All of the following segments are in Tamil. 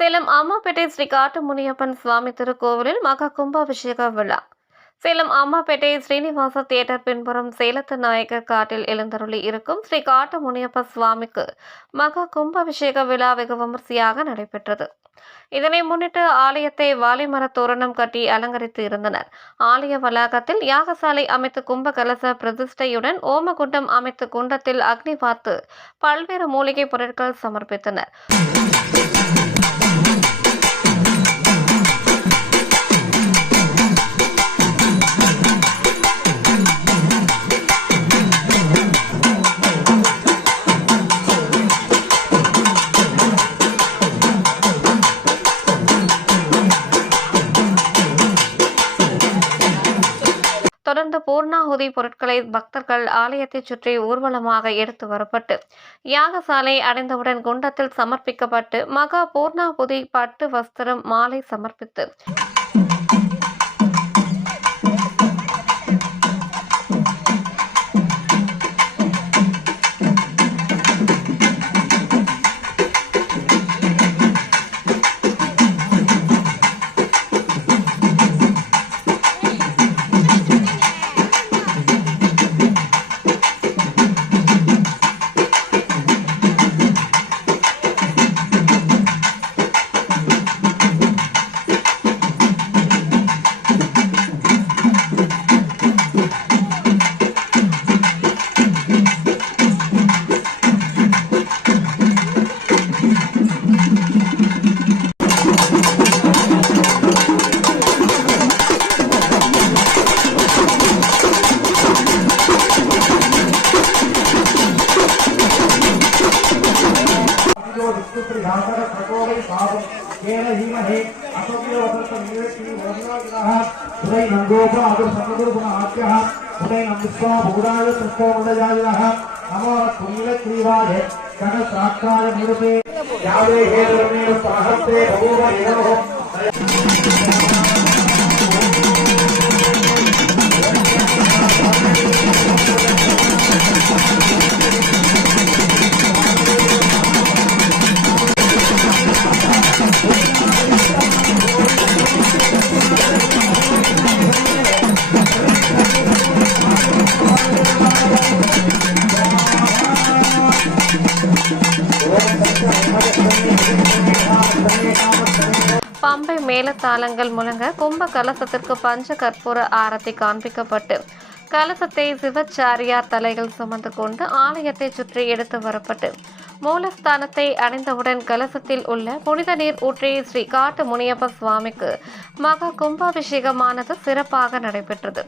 சேலம் அம்மாப்பேட்டை ஸ்ரீ காட்டுமுனியப்பன் சுவாமி திருக்கோவிலில் மகா கும்பாபிஷேக விழா. சேலம் அம்மாப்பேட்டை ஸ்ரீனிவாச தியேட்டர் பின்புறம் சேலத்து நாயக்கர் காட்டில் எழுந்தருளி இருக்கும் ஸ்ரீ காட்டுமுனியப்ப சுவாமிக்கு மகா கும்பாபிஷேக விழா வெகு விமர்சையாக நடைபெற்றது. இதனை முன்னிட்டு ஆலயத்தை வாழைமர தோரணம் கட்டி அலங்கரித்து இருந்தனர். ஆலய வளாகத்தில் யாகசாலை அமைத்து கும்ப கலச பிரதிஷ்டையுடன் ஓமகுண்டம் அமைத்து குண்டத்தில் அக்னி பார்த்து பல்வேறு மூலிகை பொருட்கள் சமர்ப்பித்தனர். தொடர்ந்து பூர்ணாகுதி பொருட்களை பக்தர்கள் ஆலயத்தை சுற்றி ஊர்வலமாக எடுத்து வரப்பட்டு யாகசாலை அடைந்தவுடன் குண்டத்தில் சமர்ப்பிக்கப்பட்டு மகா பூர்ணாகுதி பட்டு வஸ்திரம் மாலை சமர்ப்பித்து பம்பை மேளதாளங்கள் முழங்க கும்ப கலசத்திற்கு பஞ்ச கற்பூர ஆரத்தி காண்பிக்கப்பட்டு கலசத்தை சிவச்சாரியார் தலைகள் சுமந்து கொண்டு ஆலயத்தை சுற்றி எடுத்து வரப்பட்டு மூலஸ்தானத்தை அடைந்தவுடன் கலசத்தில் உள்ள புனித நீர் ஊற்றி ஸ்ரீ காட்டு முனியப்ப சுவாமிக்கு மகா கும்பாபிஷேகமானது சிறப்பாக நடைபெற்றது.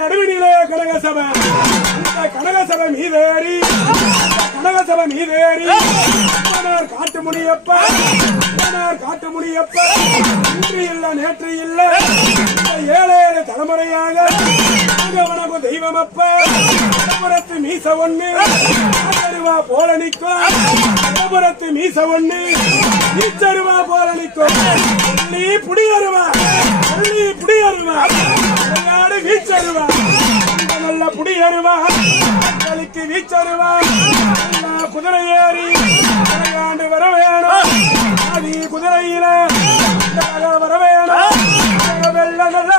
நடுவினிலே கனகசபை கனகசபை மீதேறி காட்டு முடியப்ப இன்று இல்ல நேற்று இல்ல ஏழேழு தலைமுறையாக உனக்கு தெய்வமப்ப இடப்புறத்து மீச ஒண்ணு நீச்சருவா போல நிற்கும் இடப்புறத்து மீச ஒண்ணு நீச்சருவா போல நிற்கும் நீ புடியருவா விளையாடு வீச்சருவா நல்ல புடியருவா களுக்கு வீச்சருவா குதிரை ஏறி விளையாண்டு வர வேணும் அடி குதிரையில வர வேணும் வெள்ள நல்ல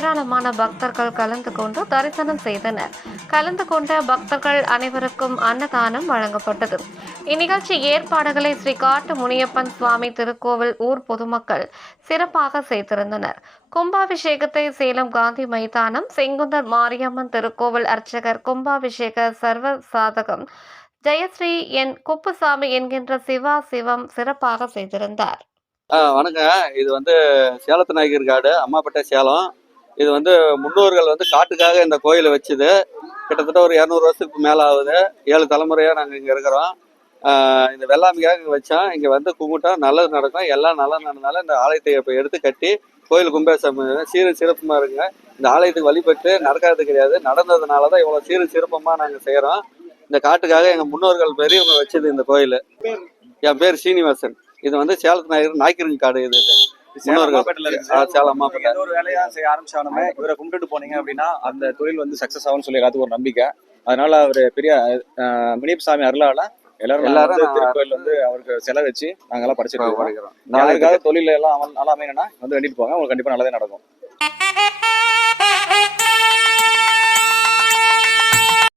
ஏராளமான பக்தர்கள் கலந்து கொண்டு தரிசனம் செய்தனர். கலந்து கொண்ட பக்தர்கள் அனைவருக்கும் அன்னதானம் வழங்கப்பட்டது. இந்நிகழ்ச்சி ஏற்பாடுகளை ஸ்ரீ காட்டு முனியப்பன் சுவாமி திருக்கோவில் ஊர் பொதுமக்கள் சிறப்பாக செய்திருந்தனர். கும்பாபிஷேகத்தை சேலம் காந்தி மைதானம் செங்குந்தர் மாரியம்மன் திருக்கோவில் அர்ச்சகர் கும்பாபிஷேக சர்வ சாதகம் ஜெயஸ்ரீ என் குப்புசாமி என்கின்ற சிவம் சிறப்பாக செய்திருந்தார். வணக்கங்க. இது வந்து சேலத்து நாயகர் காடு, அம்மாப்பேட்டை சேலம். இது வந்து முன்னோர்கள் வந்து காட்டுக்காக இந்த கோயிலை வச்சுது. கிட்டத்தட்ட ஒரு 200 வருஷத்துக்கு மேலே ஆகுது. 7 தலைமுறையாக நாங்கள் இங்கே இருக்கிறோம். இந்த வெள்ளாமைக்காக இங்கே வச்சோம். இங்கே வந்து கும்பிட்டா நல்லது நடக்கும். எல்லாம் நல்லது நடந்தாலும் இந்த ஆலயத்தை இப்போ எடுத்து கட்டி கோயில் கும்பாபிஷேகம் சீரும் சிறப்புமா இருக்குங்க. இந்த ஆலயத்துக்கு வழிபட்டு நடக்காது கிடையாது. நடந்ததுனால தான் இவ்வளோ சீரும் சிறப்பமாக நாங்கள் செய்கிறோம். இந்த காட்டுக்காக எங்கள் முன்னோர்கள் பெரியவங்க வச்சது இந்த கோயில். என் பேர் சீனிவாசன். இது வந்து சேலத்து நாயக்கருங்க காடு. இது சேலம் அம்மாப்பேட்டை. ஒரு வேலையா செய்ய ஆரம்பிச்சாலுமே இவரை கும்பிட்டு போனீங்க அப்படின்னா அந்த தொழில் வந்து சக்சஸ் ஆகும்னு சொல்லி எல்லாத்துக்கும் ஒரு நம்பிக்கை. அதனால அவர் பெரிய முனியப்பசாமி அருளால எல்லாரும் திருக்கோயில் வந்து அவருக்கு செலவு வச்சு நாங்கெல்லாம் படிச்சிருக்கோம். யாருக்காவது தொழில எல்லாம் நல்லா அமையணும்னா வந்து வேண்டிட்டு போங்க, உங்களுக்கு கண்டிப்பா நல்லதே நடக்கும்.